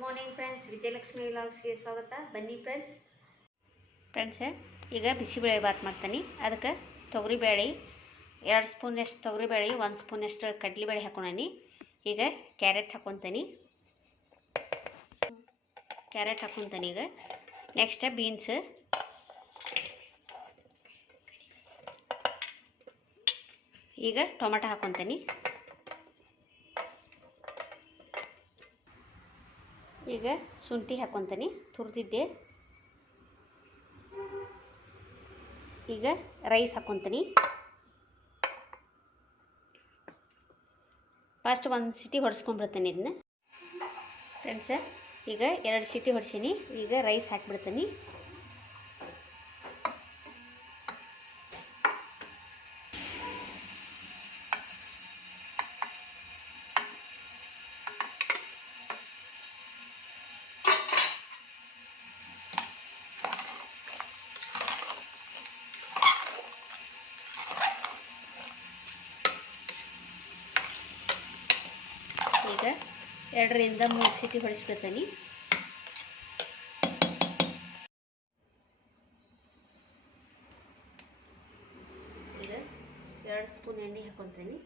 Morning friends Vijayalakshmi ವ್ಲಾಗ್ಸ್ಗೆ ಸ್ವಾಗತ. ಬನ್ನಿ friends friends ಈಗ ಬಿಸಿಬೇಳೆ ಬಾತ್ ಮಾಡ್ತೀನಿ. ಅದಕ್ಕೆ ತೊಗರಿಬೇಳೆ ಎರಡು ಸ್ಪೂನಷ್ಟು ತೊಗರಿಬೇಳೆ ಒಂದು ಸ್ಪೂನಷ್ಟು ಕಡಲೆಬೇಳೆ ಹಾಕೊಂಡೀನಿ. ಈಗ ಕ್ಯಾರೆಟ್ ಹಾಕೊತೀನಿ. ಕ್ಯಾರೆಟ್ ಹಾಕೊತೀನಿ ಈಗ. ನೆಕ್ಸ್ಟ್ ಬೀನ್ಸ್ ಈಗ ಟೊಮೆಟೊ ಹಾಕೊತೀನಿ. ಈಗ ಶುಂಠಿ ಹಾಕ್ಕೊತೀನಿ ತುರಿದಿದ್ದೆ. ಈಗ ರೈಸ್ ಹಾಕ್ಕೊತೀನಿ ಫಸ್ಟ್ ಒಂದು ಸಿಟಿ ಹೊಡೆಸ್ಕೊಂಡ್ಬಿಡ್ತೀನಿ ಇದನ್ನ ಫ್ರೆಂಡ್ಸ ಈಗ ಎರಡು ಸಿಟಿ ಹೊಡ್ಸೀನಿ. ಈಗ ರೈಸ್ ಹಾಕ್ಬಿಡ್ತೀನಿ. ಈಗ ಎರಡರಿಂದ ಮೂರು ಸಿಟಿ ಹೊಡಿಸ್ಬಿಡ್ತೀನಿ. ಈಗ ಎರಡು ಸ್ಪೂನ್ ಎಣ್ಣೆ ಹಾಕೊತೀನಿ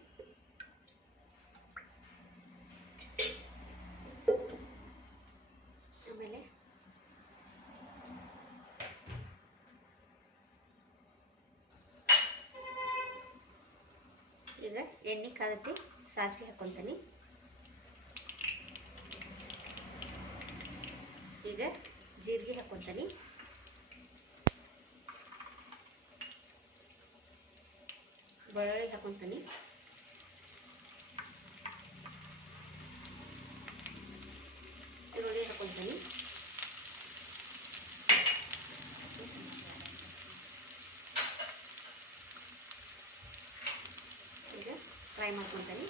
ಆಮೇಲೆ ಈಗ ಎಣ್ಣೆ ಕಾದತಿ ಸಾಸಿವೆ ಹಾಕೊತೀನಿ ಈಗ ಜೀರಿಗೆ ಹಾಕ್ಕೊತೀನಿ ಬೆಳ್ಳುಳ್ಳಿ ಹಾಕ್ಕೊತೀನಿ ಈರುಳ್ಳಿ ಹಾಕ್ಕೊತೀನಿ ಈಗ ಫ್ರೈ ಮಾಡ್ಕೊತೀನಿ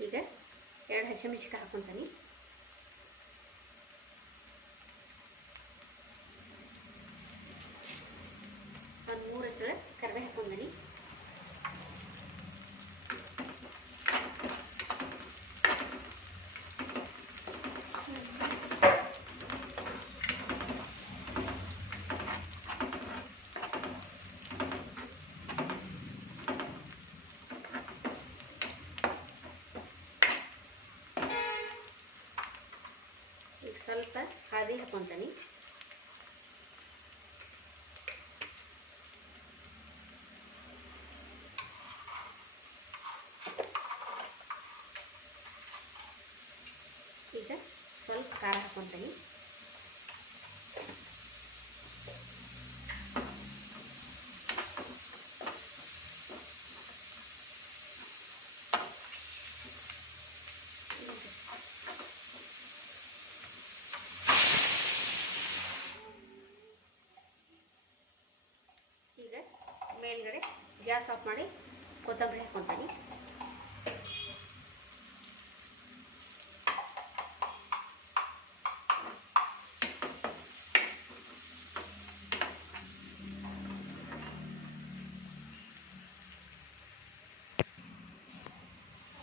ಈಗ ಎರಡು ಹಸಿಮೆಣಸಿಕಾಯಿ ಹಾಕ್ಕೊತೀನಿ ಒಂದು ಮೂರು ಹೆಸರು ಕರಿಬೇವು ಹಾಕ್ಕೊಂತೀನಿ ಈಗ ಸ್ವಲ್ಪ ಹಾಕ್ಕೊತೀನಿ ಈಗ ಸ್ವಲ್ಪ ಖಾರ ಹಾಕ್ಕೊತೀನಿ ಈಗ ಮೇಲ್ಗಡೆ ಗ್ಯಾಸ್ ಆಫ್ ಮಾಡಿ ಕೊತ್ತಂಬರಿ ಹಾಕ್ಕೊತೀನಿ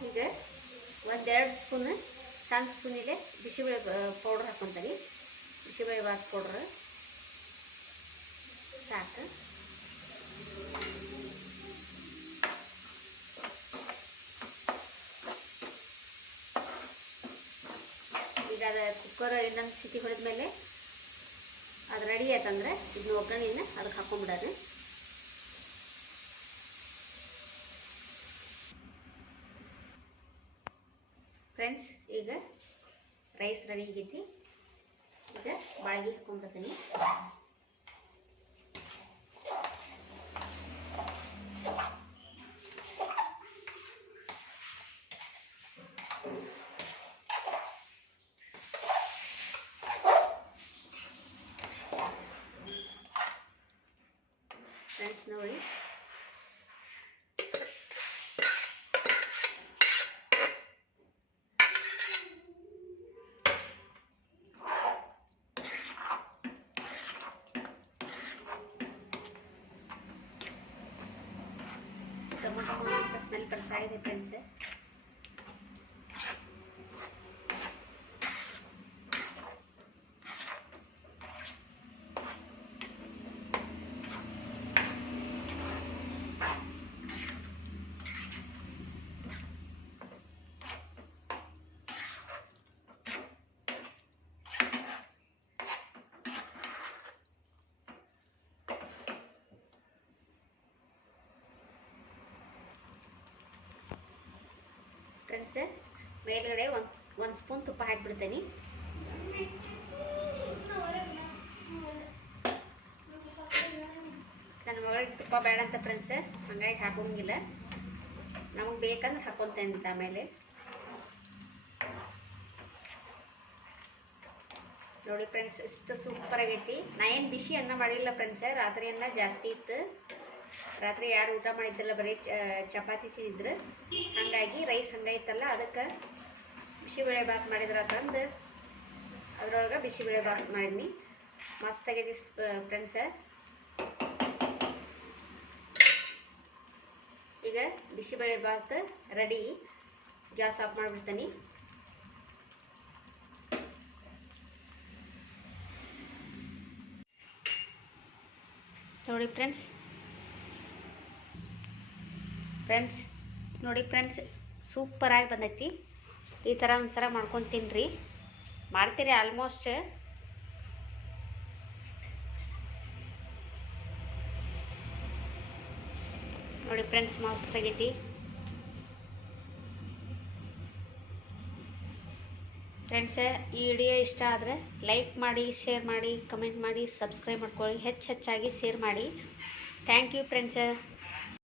ಈಗ ಒಂದೆರಡು ಸ್ಪೂನ್ ಸಣ್ಣ ಸ್ಪೂನಿಗೆ ಬಿಸಿಬೇಳೆ ಪೌಡ್ರ್ ಹಾಕ್ಕೊತೀನಿ ಬಿಸಿಬೇಳೆ ಬಾತ್ ಪೌಡ್ರ್ ಸಾಕು. ಅದು ಕುಕ್ಕರ್ ಇನ್ನೊಂದು ಸಿಟಿ ಹೊಡೆದ್ಮೇಲೆ ಅದು ರೆಡಿ ಆಯ್ತಂದ್ರೆ ಇದನ್ನ ಒಗ್ಗರಣೆನ ಅದಕ್ಕೆ ಹಾಕೊಂಡ್ಬಿಡೋದು ಫ್ರೆಂಡ್ಸ್ ಈಗ ರೈಸ್ ರೆಡಿ ಆಗೈತಿ. ಈಗ ಬಾಳಿಗೆ ಹಾಕೊಂಡ್ಬಿಡ್ತೀನಿ. ಬ್ಯಾಚ್ ನೋಡಿ टमाटर का स्मेल पड़ता है डिफरेंस है ಫ್ರೆಂಡ್ಸ್ ಮೇಲ್ಗಡೆ ಒಂದು ಒಂದು ಸ್ಪೂನ್ ತುಪ್ಪ ಹಾಕಿಬಿಡ್ತೀನಿ. ನನ್ನ ಮಗಳಿಗೆ ತುಪ್ಪ ಬೇಡ ಅಂತ ಫ್ರೆಂಡ್ಸ್ ಹಂಗಾಗಿ ಹಾಕೋಂಗಿಲ್ಲ. ನಮಗೆ ಬೇಕಂದ್ರೆ ಹಾಕೊತೇನೆ ಅಂತ ಆಮೇಲೆ. ನೋಡಿ ಫ್ರೆಂಡ್ಸ್ ಇಷ್ಟು ಸೂಪರ್ ಆಗೈತಿ. ನಾ ಏನು ಬಿಸಿ ಅನ್ನ ಮಾಡಿಲ್ಲ ಫ್ರೆಂಡ್ಸ್ ರಾತ್ರಿ ಅನ್ನ ಜಾಸ್ತಿ ಇತ್ತು. ರಾತ್ರಿ ಯಾರು ಊಟ ಮಾಡಿದ್ರಲ್ಲ ಬರೀ ಚಪಾತಿ ತಿಂದಿದ್ರು. ಹಾಗಾಗಿ ರೈಸ್ ಹಂಗೈತಲ್ಲ ಅದಕ್ಕೆ ಬಿಸಿಬೇಳೆ ಬಾತ್ ಮಾಡಿದ್ರ ತಂದು ಅದ್ರೊಳಗೆ ಬಿಸಿಬೇಳೆ ಬಾತ್ ಮಾಡಿದ್ನಿ. ಮಸ್ತ್ ಆಗೈತಿ ಫ್ರೆಂಡ್ಸ್ ಈಗ bisibele bath ready. Gas off ಮಾಡಿಬಿಡ್ತೀನಿ. ನೋಡಿ ಫ್ರೆಂಡ್ಸ್ ಫ್ರೆಂಡ್ಸ್ ನೋಡಿ ಫ್ರೆಂಡ್ಸ್ ಸೂಪರಾಗಿ ಬಂದೈತಿ. ಈ ಥರ ಒಂದ್ಸಲ ಮಾಡ್ಕೊಂಡು ತಿನ್ನಿರಿ ಮಾಡ್ತೀರಿ ಆಲ್ಮೋಸ್ಟ್ ನೋಡಿ ಫ್ರೆಂಡ್ಸ್ ಮಸ್ತ್ ಆಗೈತಿ ಫ್ರೆಂಡ್ಸ್ ಈ ವಿಡಿಯೋ ಇಷ್ಟ ಆದರೆ ಲೈಕ್ ಮಾಡಿ ಶೇರ್ ಮಾಡಿ ಕಮೆಂಟ್ ಮಾಡಿ ಸಬ್ಸ್ಕ್ರೈಬ್ ಮಾಡ್ಕೊಳ್ಳಿ. ಹೆಚ್ಚು ಹೆಚ್ಚಾಗಿ ಶೇರ್ ಮಾಡಿ. Thank you friends